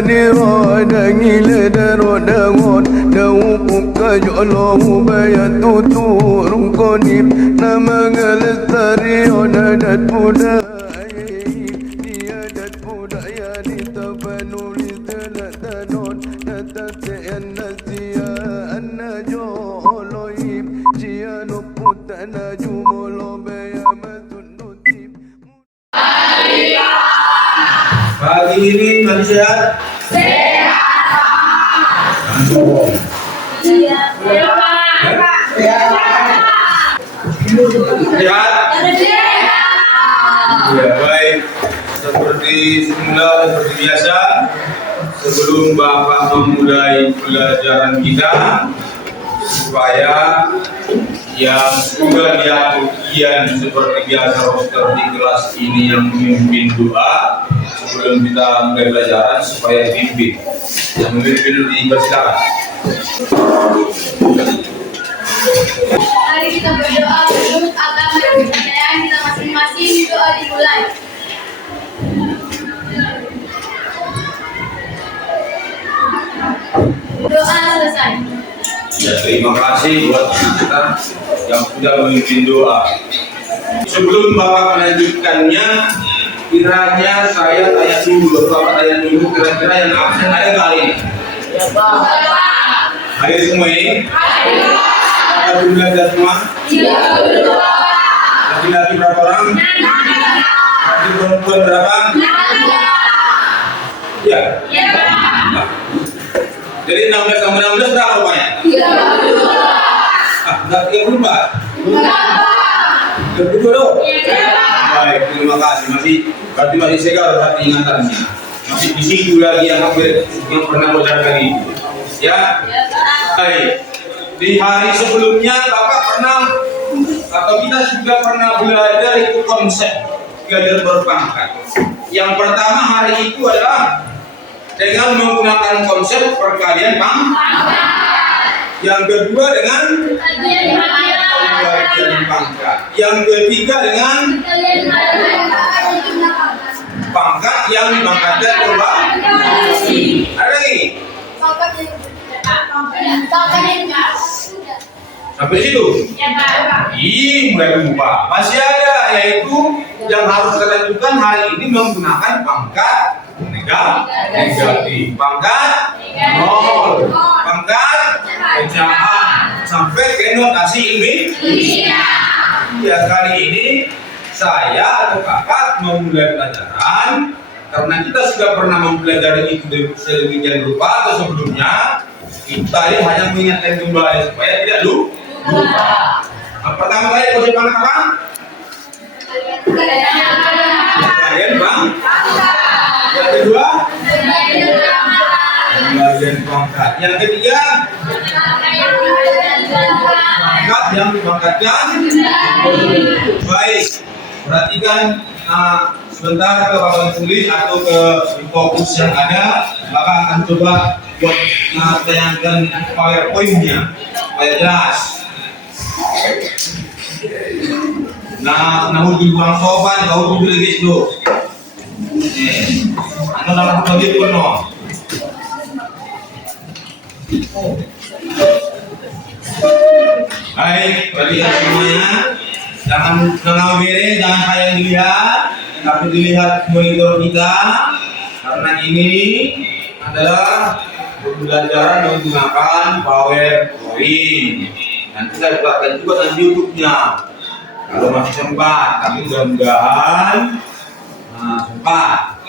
nirana ngile darodangon dawup kajolo bayatuturung konip nama ngalestari onadat budaya diadat budaya ditabanulis telatanon natatian nasia annajoloib jianuputana jumolo bayamatundutip. Pagi ini masih sehat? Sehat. Ya, baik. Seperti biasa, sebelum Bapak memulai pelajaran kita, supaya yang sudah diatur ujian seperti biasa roster di kelas ini yang memimpin doa sebelum kita mulai pelajaran supaya pimpin yang memimpin dipersilakan. Mari kita berdoa menurut agama dan kepercayaan kita masing-masing. Doa dimulai. Doa selesai. Ya, terima kasih buat kita yang sudah memimpin doa. Sebelum Bapak melanjutkannya, kiranya saya tanya dulu, Bapak tanya dulu kira-kira yang absen ada kali ini? Ya, Pak. Hadir semua ini? Ada jumlah semua? 32. Laki-laki berapa orang? Laki perempuan berapa? Ya. Ya, Pak. Jadi 16 tambah 16 berapa rupanya? 32. Enggak 34? Enggak, Pak. 32 dong? Ya, Pak. Baik, terima kasih. Berarti masih segar hati ingatannya. Masih di situ lagi yang pernah belajar itu. Ya? Baik. Di hari sebelumnya Bapak pernah atau kita sudah pernah belajar itu konsep belajar berpangkat. Yang pertama hari itu adalah dengan menggunakan konsep perkalian pangkat. Yang kedua dengan pembagian pangkat. Yang ketiga dengan pangkat yang dipangkatkan kembali. Ada lagi? Sampai situ? Mulai lupa. Masih ada, yaitu yang harus kita lanjutkan hari ini menggunakan pangkat negatif. Pangkat 0. Pangkat pecahan. Sampai ke notasi ilmiah. Ya, kali ini saya atau kakak memulai pelajaran karena kita sudah pernah mempelajari itu sedemikian rupa atau sebelumnya. Kita hanya mengingatkan kembali supaya tidak lupa. Pertama kali konsep pangkat apa? Pembagian pangkat. Yang kedua? Pembagian pangkat. Yang ketiga? Pangkat yang dipangkatkan. Baik. Perhatikan sebentar ke bagian tulis atau ke fokus yang ada. Bapak akan coba buat tayangkan PowerPoint-nya supaya jelas. Namun dibuang sopan kau tuh guys tuh. Anu dalam bagian penuh. Baik, perhatikan semuanya. Jangan bere, jangan kayak dilihat, tapi dilihat monitor kita. Karena ini adalah pembelajaran menggunakan PowerPoint. Nanti saya buatkan juga di YouTube-nya kalau masih sempat, tapi mudah-mudahan sempat.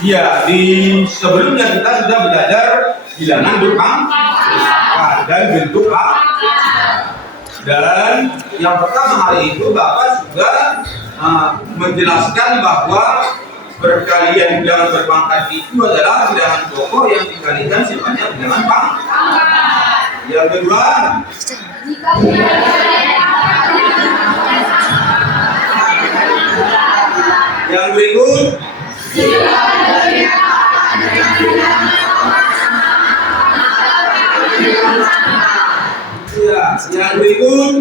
Ya, di sebelumnya kita sudah belajar bilangan berpangkat dan bentuk pangkat. Dan yang pertama hari itu Bapak sudah menjelaskan bahwa perkalian bilangan berpangkat itu adalah bilangan pokok yang dikalikan sebanyak bilangan pangkat. Yang kedua, yang berikut, ya, yang berikut,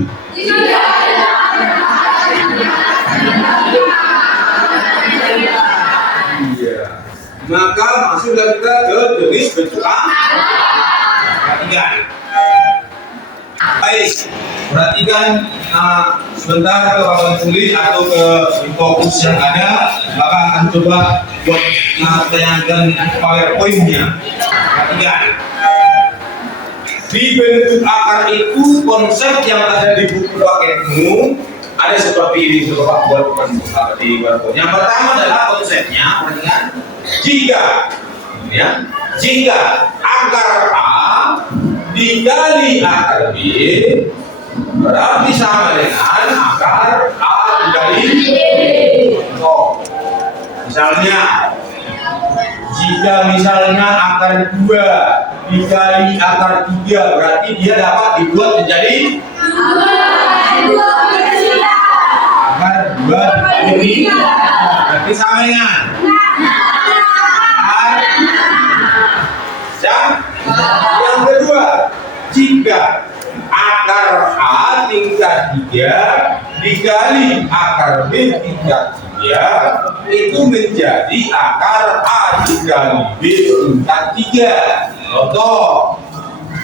maka masuklah kita ke jenis bentuk perhatikan. Baik, perhatikan sebentar ke papan tulis atau ke fokus yang ada, maka akan coba buat tayangkan PowerPoint-nya. Perhatikan. Di bentuk akar itu konsep yang ada di buku paketmu ada seperti ini, coba buat di PowerPoint. Yang pertama adalah konsepnya, perhatikan. Jika akar A dikali akar B berarti sama dengan akar A dikali B. Contoh, jika misalnya akar 2 dikali akar 3 berarti dia dapat dibuat menjadi akar 2 dikali 3 berarti sama dengan yang kedua, jika akar A tingkat 3 dikali akar B tingkat 3 itu menjadi akar A dikali B tingkat 3. Contoh,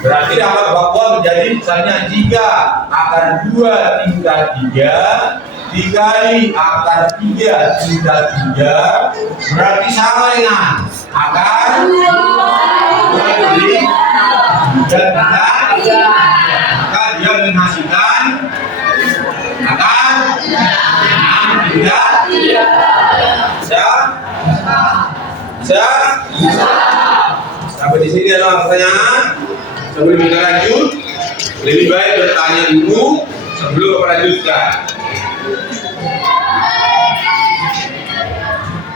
berarti dapat bakuan menjadi misalnya jika akar 2 tingkat 3 dikali akar 3 tingkat 3 berarti sama dengan akar 2 dikali 3, maka dia menghasilkan akar 6 tingkat 3. Bisa? Sampai di sini adalah pertanyaan. Sebelum kita lanjut, lebih baik bertanya dulu sebelum kita lanjutkan.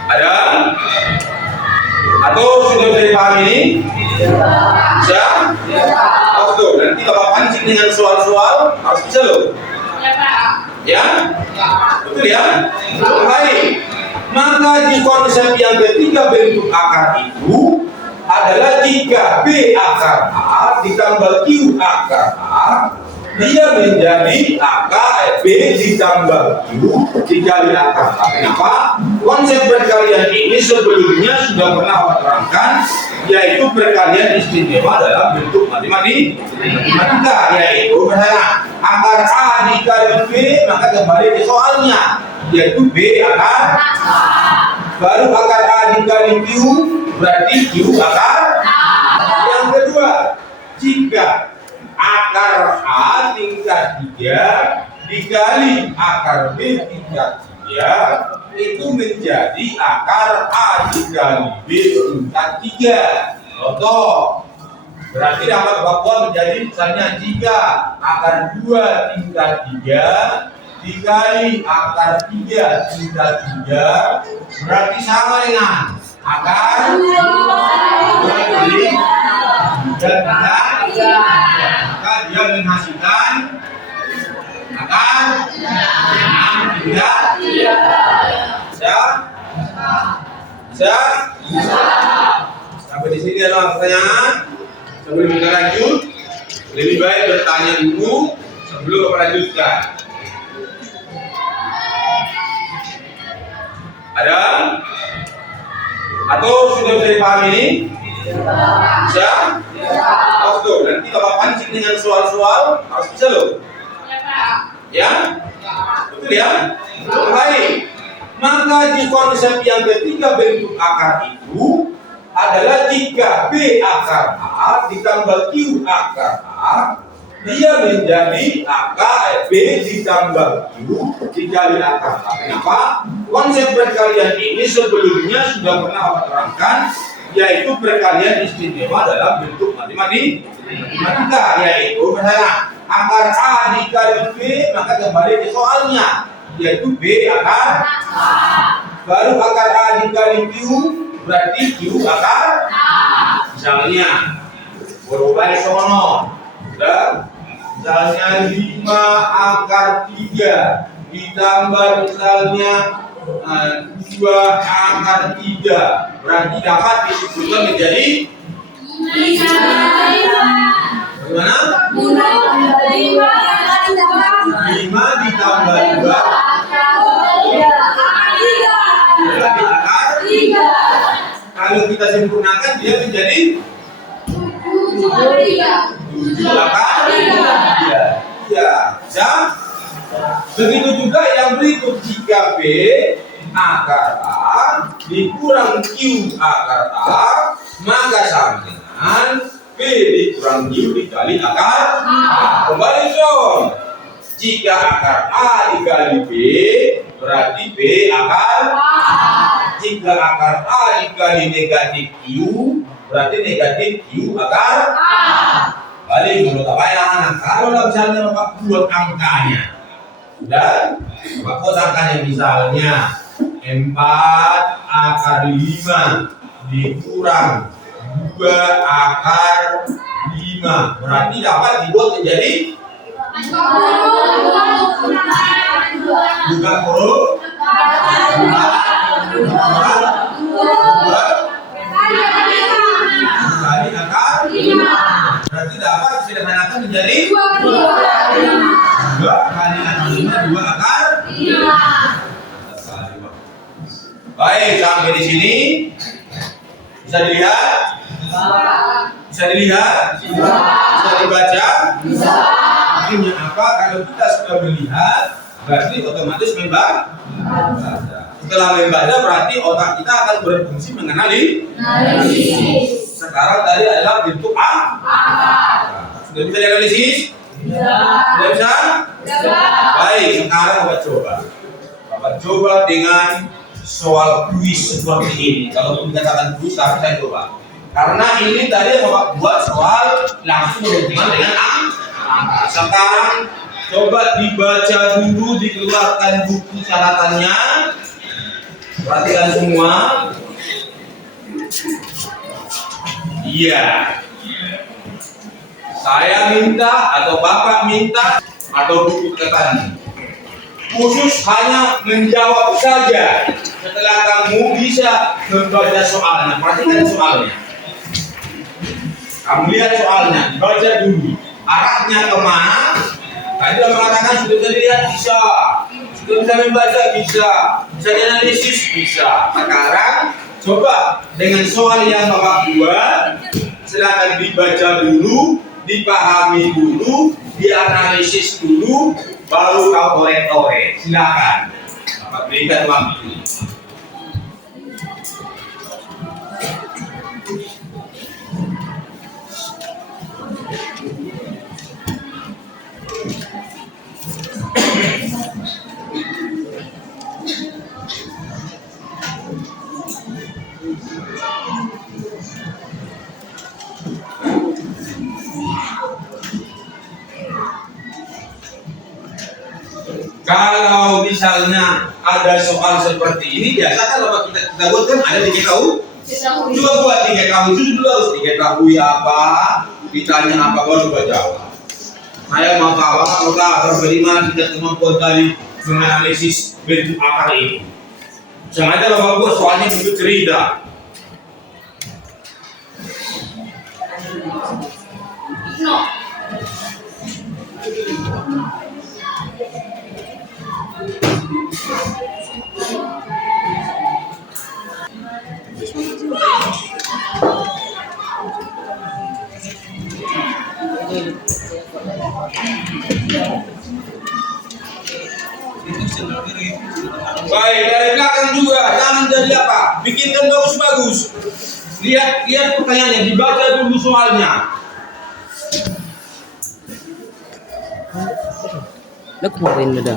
Ada? Atau sudah bisa dipahami ini? Bisa? Oke, nanti Bapak pancing dengan soal-soal harus bisa loh. Ya? Betul ya? Baik. Maka di konsep yang ketiga bentuk akar itu adalah jika B akar A ditambah Q akar A dia menjadi akar B ditambah Q dikali akar A. Kenapa? Konsep perkalian ini sebelumnya sudah pernah saya terangkan, yaitu perkalian istimewa dalam bentuk matematika, yaitu misalnya akar A dikali B, maka kembali ke soalnya, yaitu B akar A. Baru akar A dikali Q berarti Q akar A. Yang kedua, jika akar A tingkat 3 dikali akar B tingkat 3 itu menjadi akar A dikali B tingkat 3. Contoh, berarti dapat bakuan menjadi misalnya jika akar 2 tingkat 3 dikali akar 3 tingkat 3 berarti sama dengan akar 2 dikali 3 tingkat 3. Maka dia menghasilkan akar 6 tingkat 3. Bisa? Sampai di sini adalah pertanyaan. Sebelum kita lanjut, lebih baik bertanya dulu sebelum kita lanjutkan. Ada? Atau sudah bisa dipahami ini? Bisa? Oke, nanti Bapak pancing dengan soal-soal harus bisa loh. Ya? Betul ya? Baik. Maka di konsep yang ketiga bentuk akar itu adalah jika B akar A ditambah Q akar A dia menjadi akar B ditambah Q dikali akar A. Kenapa? Konsep perkalian ini sebelumnya sudah pernah saya terangkan, yaitu perkalian istimewa dalam bentuk matematika, yaitu misalnya akar A dikali B, maka kembali ke soalnya, yaitu B akar A. Baru akar A dikali Q berarti Q akar A. Misalnya berubah sono, misalnya 5 akar 3 ditambah misalnya 2 akar 3 berarti dapat disebutkan menjadi bagaimana? 5 ditambah 2 berarti akar 3. kalau kita sempurnakan dia menjadi 7 akar 3. Ya, bisa. Begitu juga yang berikut, jika B akar A dikurang Q akar A, maka sama dengan B dikurang Q dikali akar A. Kembali dong. Jika akar A dikali B, berarti B akar A. Jika akar A dikali negatif Q, berarti negatif Q akar A. Balik menurut apa ya anak? Kalau misalnya Bapak buat angkanya, dan Bapak buat angkanya misalnya 4 akar 5 dikurang 2 akar 5, berarti dapat dibuat menjadi bukan huruf kali akar 5. Berarti dapat disederhanakan menjadi 2 kali akar 5, 2 akar 5. Baik, sampai di sini bisa dilihat? Bisa dilihat? Bisa dibaca? Bisa. Artinya apa? Kalau kita sudah melihat, berarti otomatis membaca. Setelah membaca, berarti otak kita akan berfungsi mengenali. Sekarang tadi adalah bentuk A. Sudah bisa dianalisis? Sudah bisa? Baik, sekarang Bapak coba dengan soal kuis seperti ini. Kalau dikatakan kuis, tapi saya coba. Karena ini tadi yang Bapak buat soal langsung berhubungan dengan angka. Sekarang coba dibaca dulu, dikeluarkan buku catatannya. Perhatikan semua. Iya. Saya minta atau Bapak minta atau buku catatan khusus hanya menjawab saja. Setelah kamu bisa membaca soalnya, perhatikan soalnya. Kamu lihat soalnya, baca dulu. Arahnya kemana? Tadi sudah mengatakan sudah bisa dilihat, bisa. Sudah bisa membaca, bisa. Bisa dianalisis, bisa. Sekarang coba dengan soal yang Bapak buat, silakan dibaca dulu, dipahami dulu, dianalisis dulu, baru kau korek-korek. Silakan. Bapak berikan waktu. Kalau misalnya ada soal seperti ini, biasa kan kalau kita buat kan ada diketahui. Coba buat diketahui itu dulu, harus diketahui apa, ditanya apa baru coba jawab. Saya mau tahu apakah bagaimana tidak kemampuan dari menganalisis bentuk akar ini. Sengaja Bapak buat soalnya bentuk cerita. No. Baik, dari belakang juga, jangan jadi apa? Bikinkan bagus-bagus. Lihat pertanyaannya, dibaca dulu soalnya. Nó cũng quên rồi đó.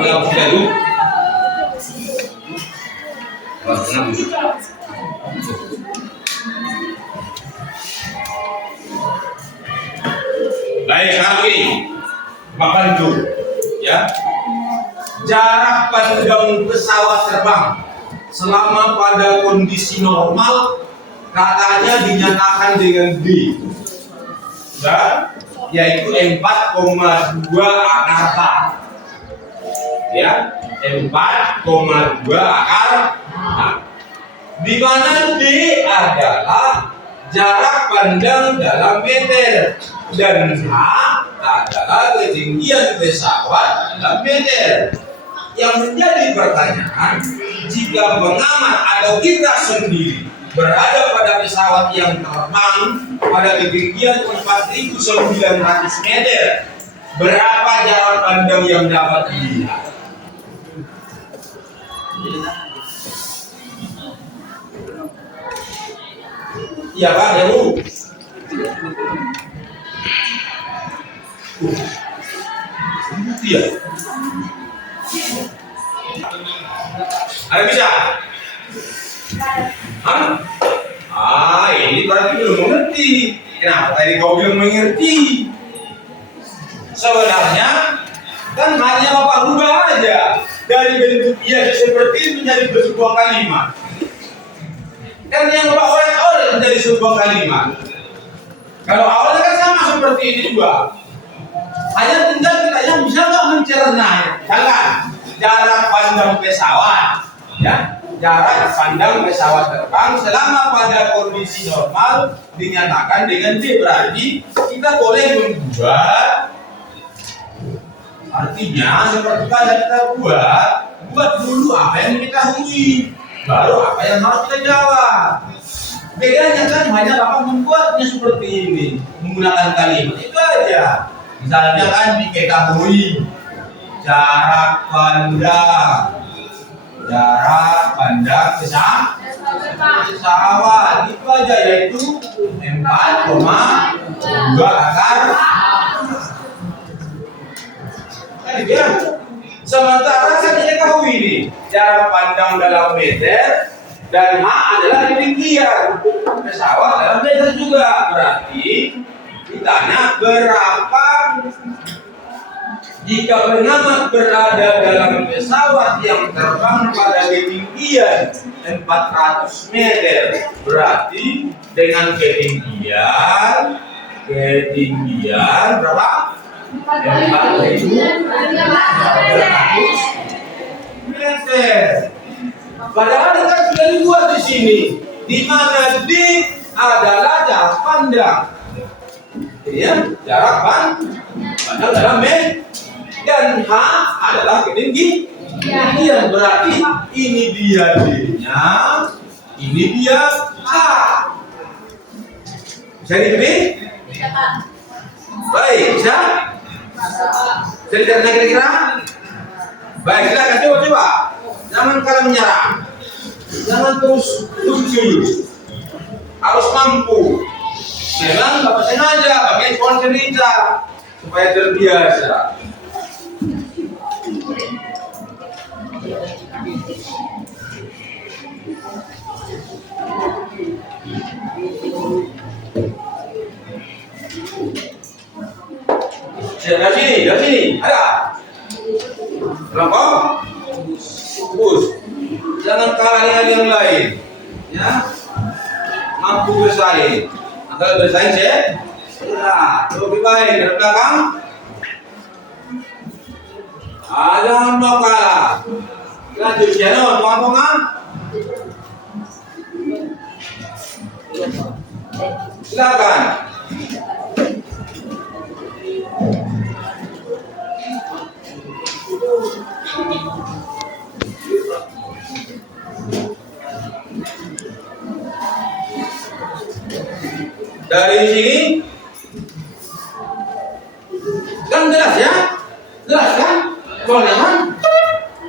Yang sudah itu. Baik, sekarang ini makan dulu, ya. Jarak pandang pesawat terbang selama pada kondisi normal katanya dinyatakan dengan D, ya, yaitu 4,2 akar H, ya, 4,2 akar H, di mana D adalah jarak pandang dalam meter dan H adalah ketinggian pesawat dalam meter. Yang menjadi pertanyaan, jika pengamat atau kita sendiri berada pada pesawat yang terbang pada ketinggian 4.900 meter, berapa jarak pandang yang dapat dilihat? Iya Pak, ya Bu. Iya. Ada bisa? Hah? Ini berarti belum mengerti. Kenapa tadi kau bilang mengerti? Sebenarnya kan hanya Bapak rubah aja dari bentuk biasa seperti itu menjadi sebuah kalimat. Kan yang Bapak oleh menjadi sebuah kalimat. Kalau awalnya kan sama seperti ini juga. Hanya tinggal kita yang bisa nggak mencerna, jangan jarak pandang pesawat, ya, jarak pandang pesawat terbang selama pada kondisi normal dinyatakan dengan D, berarti kita boleh membuat, artinya seperti pada kita buat dulu apa yang diketahui, baru apa yang harus kita jawab. Bedanya kan hanya Bapak membuatnya seperti ini, menggunakan kalimat itu aja. Misalnya kan diketahui jarak pandang pesawat itu aja, yaitu 4,2 akar. Kan ya. Sementara kan diketahui ini jarak pandang dalam meter dan H adalah ketinggian pesawat dalam meter juga, berarti ditanya berapa jika pengamat berada dalam pesawat yang terbang pada ketinggian 400 meter, berarti dengan ketinggian berapa? 4.400 meter. Padahal kan sudah dibuat di sini, di mana D adalah jarak pandang. Ya, jarak pandang dalam meter dan H adalah ketinggian, berarti ini dia D-nya, ini dia H. Bisa dipilih? Bisa Pak. Baik, bisa? Jadi kira-kira? Baik, silakan coba. Jangan kalian menyerah, jangan terus harus mampu. Memang Bapak sengaja pakai sponsor Rica supaya terbiasa. Dari sini, ada kelompok, fokus, jangan kalah dengan yang lain, ya, mampu bersaing. Kalau bersaing ya, lebih baik dari belakang. Jangan mau kalah. Lanjut ya, teman-teman. Silakan. Dari sini kan jelas ya, jelas kan? Soalnya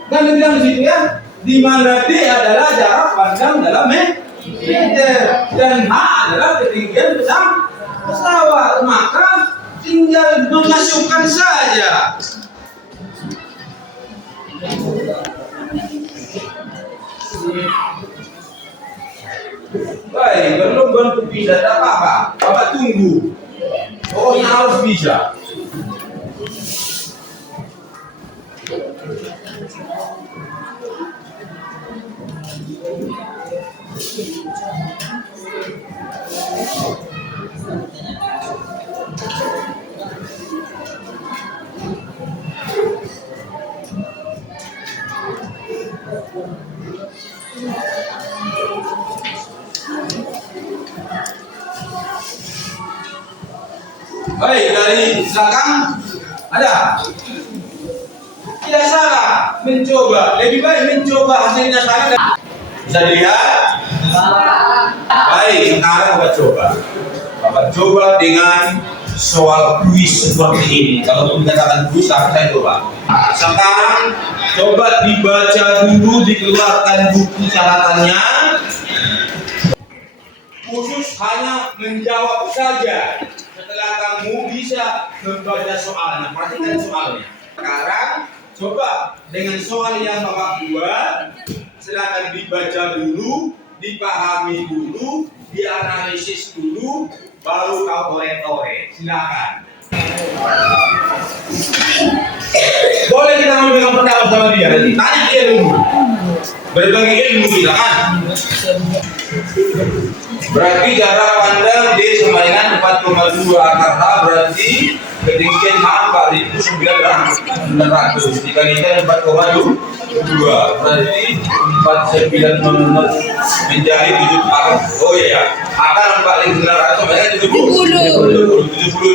kan dibilang di situ ya, di mana D adalah jarak pandang dalam meter dan H adalah ketinggian pesawat, maka tinggal memasukkan saja. Baik, belum bantu bisa, tidak apa-apa. Bapak tunggu. Pokoknya harus bisa. Baik, dari belakang ada. Tidak salah mencoba, lebih baik mencoba hasilnya salah. Bisa dilihat. Baik, sekarang Bapak coba dengan soal kuis seperti ini. Kalau dikatakan kuis, saya coba. Sekarang coba dibaca dulu, dikeluarkan buku catatannya. Khusus hanya menjawab saja. Setelah kamu bisa membaca soalnya, perhatikan soalnya. Sekarang coba dengan soal yang Bapak buat, silakan dibaca dulu, dipahami dulu, dianalisis dulu, baru kau korek-korek. Silakan. Boleh kita memberikan pendapat sama dia, tanya dia dulu. Berbagi ilmu silakan. Berarti jarak pandang D sama dengan 4,2 akar H, berarti ketinggian H 4.900 dikalikan 4,2 berarti 490 menjadi 7 akar. Oh iya, akar 4.900 sama dengan 70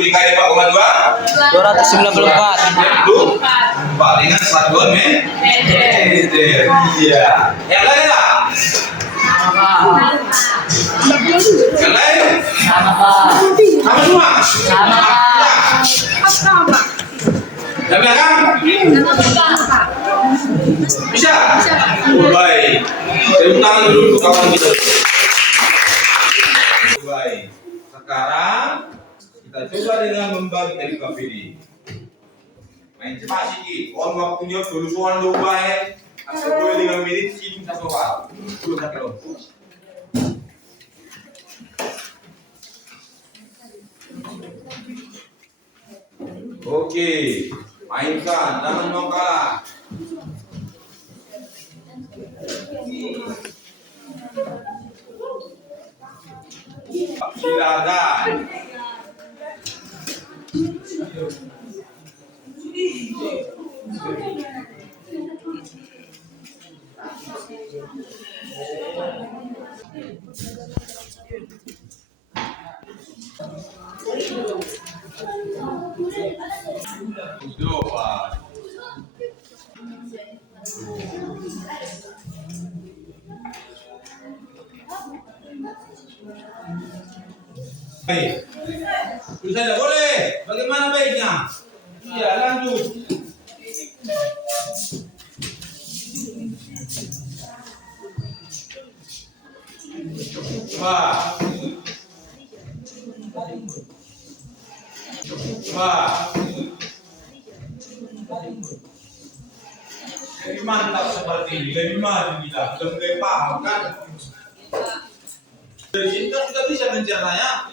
dikali 4,2 294. 4 dengan satuan meter. Iya. Yang lain lah. Yang lain? Sama semua? Sama. Yang belakang? Bisa? Oh, baik. Tepuk tangan dulu untuk kawan kita. Baik. Sekarang kita coba dengan membagi LKPD. Main cepat sikit. Orang waktunya dulu soal lu baik. Asal boleh 5 menit sih bisa soal. Dulu sakit loh. Oke, mainkan, jangan mau kalah. Silakan. Doa. Baik. Sudah tidak boleh. Bagaimana baiknya? Iya, lanjut. Wah. Lebih mantap seperti ini, lebih maju kita, sudah mulai paham kan? Dari sini kan kita bisa mencerna,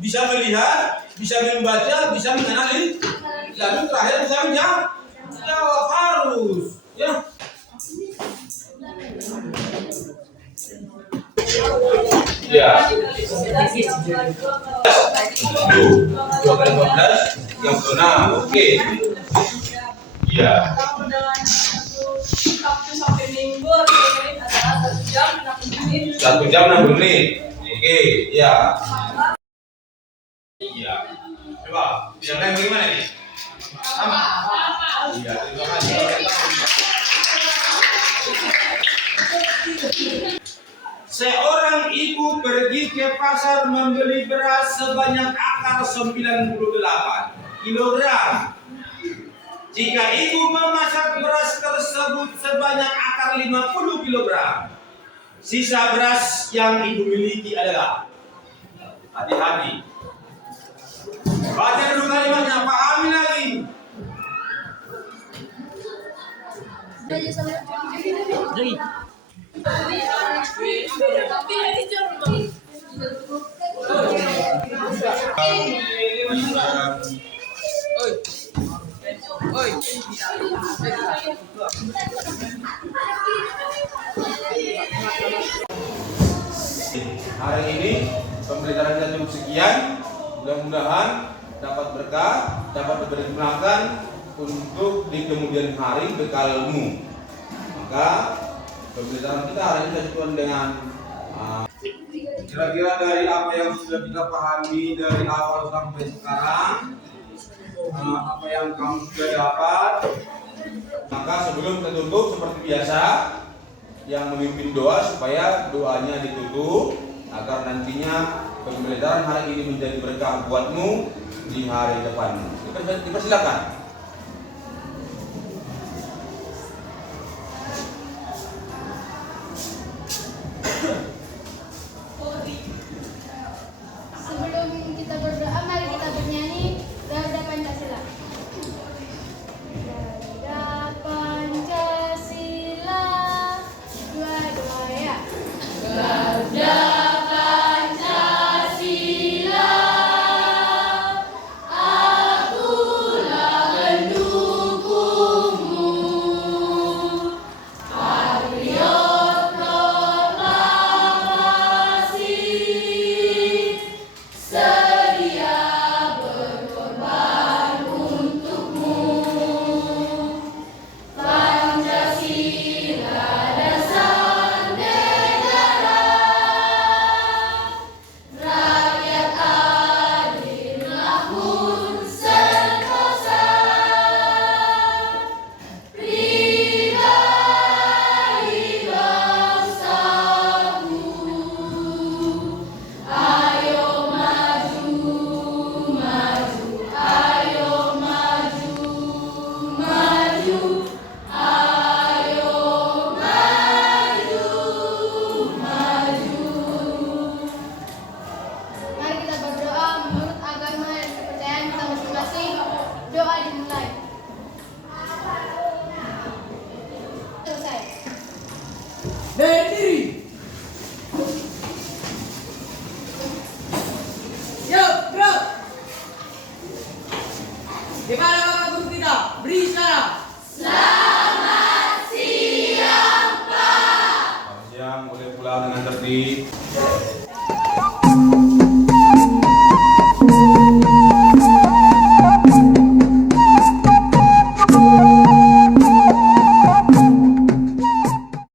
bisa melihat, bisa membaca, bisa mengenali, lalu terakhir bisa menjawab harus, ya. Ya. 12 yang benar, oke. Iya. 1 jam 60 menit. Oke, iya. Iya. Coba, yang lain bagaimana nih? Sama. Iya, terima kasih. Seorang ibu pergi ke pasar membeli beras sebanyak akar 98 kilogram. Jika ibu memasak beras tersebut sebanyak akar 50 kilogram, sisa beras yang ibu miliki adalah, hati-hati. Baca dulu kalimatnya, pahami lagi. Hari ini pembelajarannya cukup sekian. Mudah-mudahan dapat berkah, dapat dipergunakan untuk di kemudian hari bekalmu. Maka pembelajaran kita hari ini kita cukup dengan Kira-kira dari apa yang sudah kita pahami dari awal sampai sekarang, apa yang kamu sudah dapat, maka sebelum kita tutup seperti biasa, yang memimpin doa supaya doanya ditutup agar nantinya pembelajaran hari ini menjadi berkah buatmu di hari depan. Dipersilakan. Sebelum kita berdoa, mari kita bernyanyi Garda Pancasila. Garda Pancasila, dua-dua ya. Garda Pancasila, akulah pendukungmu. Patriot proklamasi, sedia berkorban untukmu. Pancasila dasar negara, rakyat adil makmur sentosa. Pribadi bangsaku, ayo maju, maju, ayo maju, maju, ayo maju, maju. Mari kita berdoa menurut agama dan kepercayaan kita masing-masing. Doa dimulai. Selesai. Berdiri. Yuk, bro. Di mana bapak guru kita? Beri isyarat. Selamat siang, boleh pulang dengan tertib.